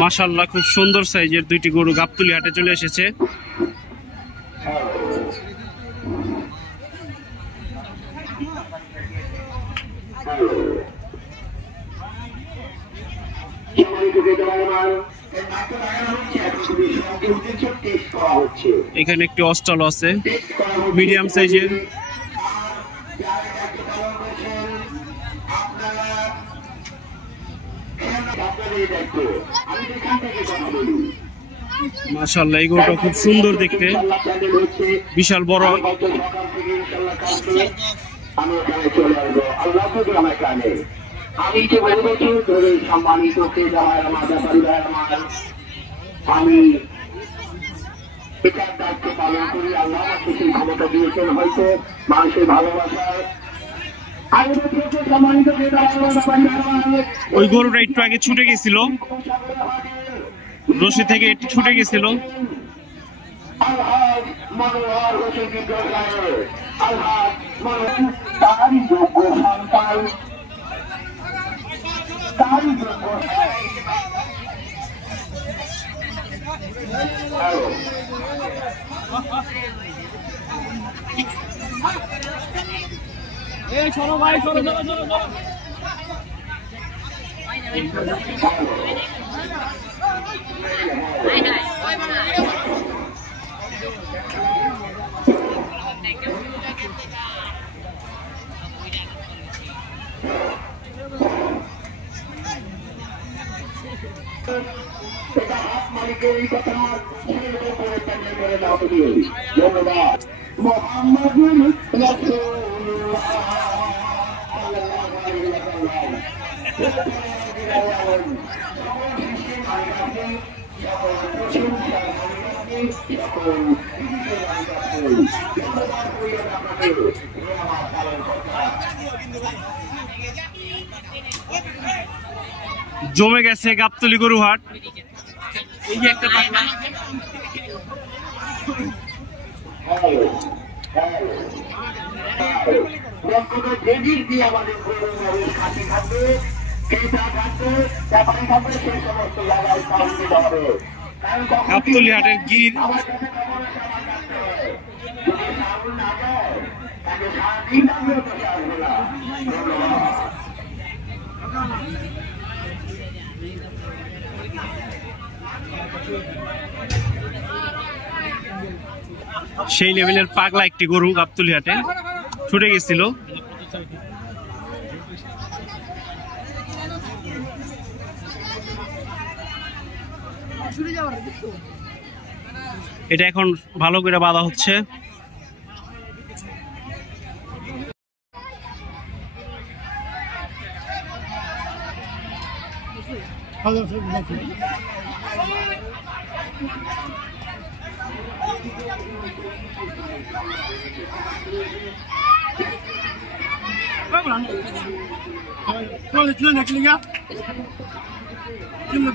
মাশাআল্লাহ খুব সুন্দর সাইজের দুইটি গরু গাবতলী হাটে চলে এসেছে। এখানে একটি অস্ট্রাল আছে মিডিয়াম সাইজের। মাশাআল্লাহ এই গরুটা খুব সুন্দর দেখতে, বিশাল বড়। আমি যে বহু বছর ধরে সম্মানিত আমি এটার দায়িত্ব পালন করি। আল্লাহ আমাকে সেই ক্ষমতা দিয়েছেন হয়তো মানুষের ভালোবাসায়। ওই গরুটা একটু আগে ছুটে গেছিল, রশি থেকে একটু ছুটে গেছিল। চলো ভাই, চলো চলো চলো চলো। এটা হাত মালিকের এই কথা ধন্যবাদ। মোহাম্মদুর রাসূলুল্লাহ জমে গেছে গাবতলী গরু হাট। এই যে একটা পাগলা গাবতলী হাটের গির। সেই লেভেলের পাগলা একটি গরু গাবতলী হাটে ছুটে গেছিল। এটা এখন ভালো করে বাঁধা হচ্ছে। ¿Cómo le